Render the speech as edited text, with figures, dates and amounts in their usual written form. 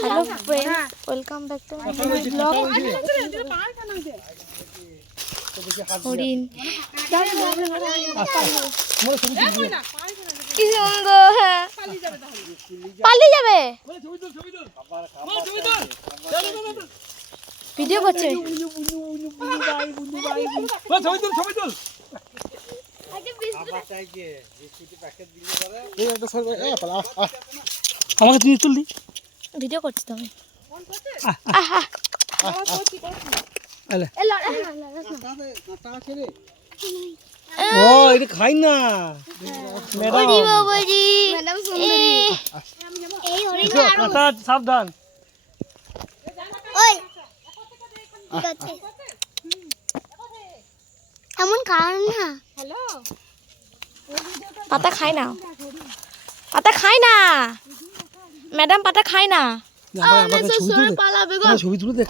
Hello friends, welcome back to my blog. হরিণ কি সুন্দর, হ্যাঁ পালিয়ে যাবে। ভিডিও করছে। আমাকে তুমি তুললি ভিডিও করছি তুমি। ও এটা খাই না ম্যাডাম, সাবধান। এমন কারণ না, পাতা খায় না, পাতা খায় না ম্যাডাম, পাতা খায় না। ছবি তুলে